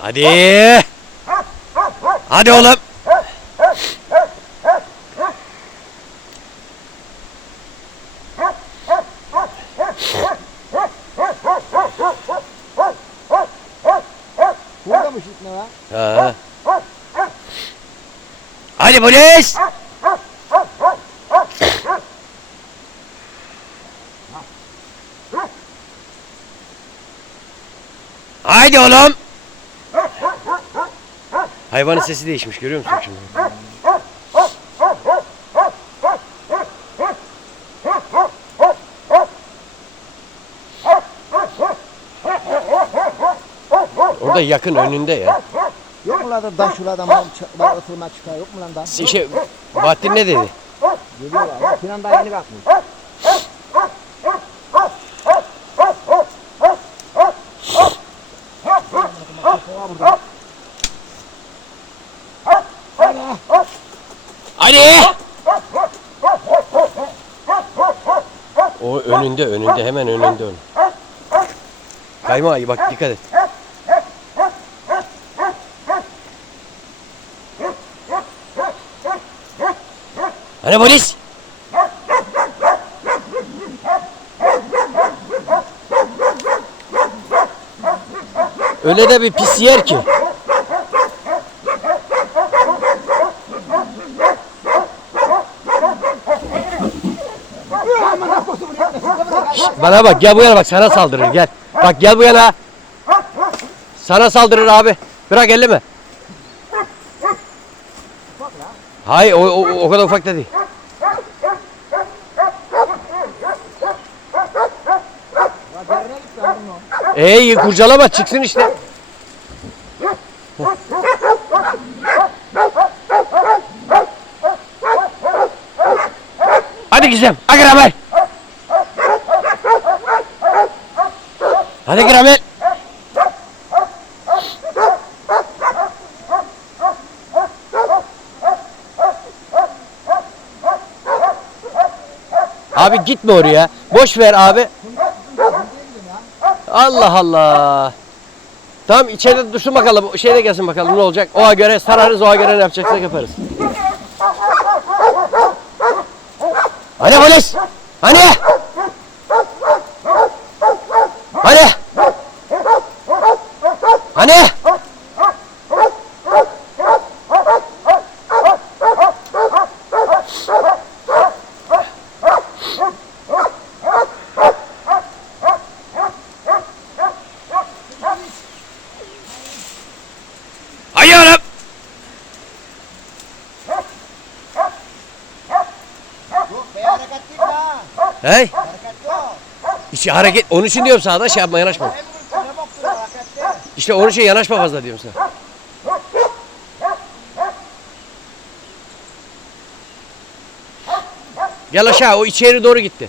Hadi. Hadi oğlum. Burada mı şutma ya? Ha. Hadi polis. Haydi oğlum. Hayvanın sesi değişmiş görüyor musun şimdi? Orada yakın önünde ya. Yok mu lan da daş şuradan bak ısırma çıkar yok mu lan da? Şey, Bahattin ne dedi? Geliyorlar ya. Sinan daha yeni kalkmış. Hadi! O önünde, önünde, hemen önünde onu. Kayma ayı bak dikkat et. Hani polis? Öyle de bir pis yer ki. Bana bak gel bu yana bak sana saldırır gel. Bak gel bu yana. Sana saldırır abi. Bırak elleme. Hayır o, o, o kadar ufak da değil. Ey kurcalama çıksın işte. Hadi Gizem. Hadi Gramel. Hadi Gramel. Abi gitme oraya. Boş ver abi. Allah Allah. Tamam içeride dursun bakalım. Şeyde gelsin bakalım ne olacak. Oğa göre sararız, oğa göre ne yapacaksak yaparız. Hani polis? Hani? Hani? Hayır oğlum. Hey, Hareket yok. içi hareket. Onun için diyorum sağda şey yapma yanaşma. İşte onun için yanaşma fazla diyorum sana. Gel aşağı o içeri doğru gitti.